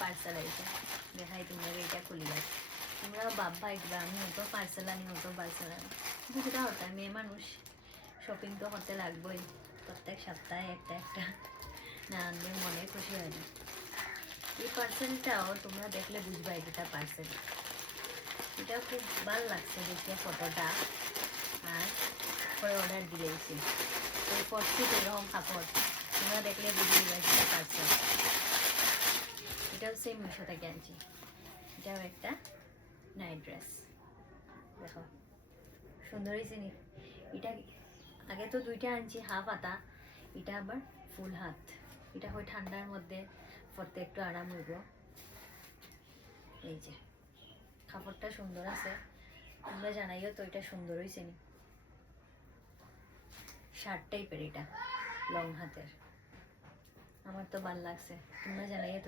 parcel আইছে দেখাই তোমরা এটা খুলি আছে তোমরাও ভাববা একবার আমি অত পার্সেল আনি কিন্তু সেটা হতাম মেয়ে মানুষ শপিং তো হতে লাগবেই প্রত্যেক সপ্তাহে একটা একটা না আনলে মনে খুশি হয় না এই পার্সেলটাও তোমরা দেখলে বুঝবা এটা পার্সেল এটা খুব ভালো লাগছে দেখে ফটোটা আর পরে অর্ডার দিয়েছি এই ফটোটি এরকম কাপড় তোমরা দেখলে বুঝে যাবে এটা পার্সেল এটাও সেম মিশো থেকে আনছি এটাও একটা নাইট ড্রেস দেখো সুন্দর হয়েছে নি এটা আগে তো দুইটা আনছি হাফ হাতা এটা আবার ফুল হাত এটা হয় ঠান্ডার মধ্যে পরতে একটু আরাম হইব এই যে কাপড়টা সুন্দর আছে তোমরা জানাইও তো এটা সুন্দর হয়েছে নি শার্ট টাইপের এটা লং হাতের আমার তো ভালো লাগছে তোমরা জানাইও তো